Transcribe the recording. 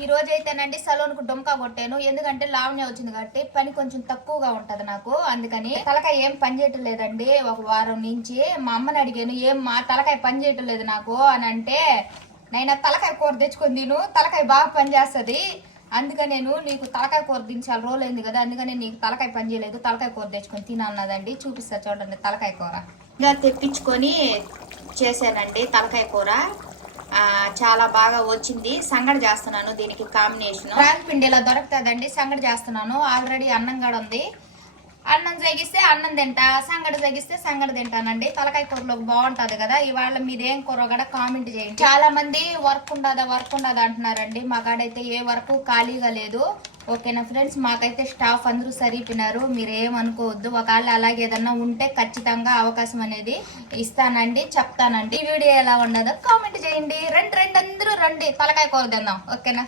ఈ రోజు అయితేనండి సలూన్ కు డొంకా కొట్టాను. ఎందుకంటే లావణ్య వచ్చింది కాబట్టి పని కొంచెం తక్కువగా ఉంటది నాకు. అందుకని తలకాయ ఏం పని చేయటం లేదండి. ఒక వారం నుంచి మా అమ్మని అడిగాను, ఏం మా తలకాయ పని చేయటం లేదు నాకు అని అంటే, నైనా తలకాయ కూర తెచ్చుకొని తిను, తలకాయ బాగా పని చేస్తుంది. అందుకని నేను నీకు తలకాయ కూర తిని చాలా రోజులు అయింది కదా, అందుకని నీకు తలకాయ పని చేయలేదు, తలకాయ కూర తెచ్చుకొని తినన్నదండి. చూపిస్తా చూడండి తలకాయ కూర. ఇంకా తెప్పించుకొని చేశానండి తలకాయ కూర. చాలా బాగా వచ్చింది. సంగడి చేస్తున్నాను, దీనికి కాంబినేషన్ రాగి పిండి ఇలా దొరుకుతుందండి. సంగడి చేస్తున్నాను. ఆల్రెడీ అన్నం కూడా ఉంది. అన్నం తగిస్తే అన్నం తింటా, సంగడి తగిస్తే సంగడి తింటానండి. తలకాయ కూరలోకి బాగుంటది కదా. ఇవాళ మీదేం కూర కూడా కామెంట్ చేయండి. చాలా మంది వర్క్ ఉండదా అంటున్నారండి. మా కాడైతే ఏ వర్క్ ఖాళీగా లేదు. ఓకేనా ఫ్రెండ్స్, మాకైతే స్టాఫ్ అందరూ సరిపోయినారు. మీరు ఏమనుకోవద్దు. ఒకవేళ అలాగే ఏదన్నా ఉంటే ఖచ్చితంగా అవకాశం అనేది ఇస్తానండి, చెప్తానండి. ఈ వీడియో ఎలా ఉండదో కామెంట్ చేయండి. రండి అందరూ రండి, తలకాయ కూర తిందాం. ఓకేనా.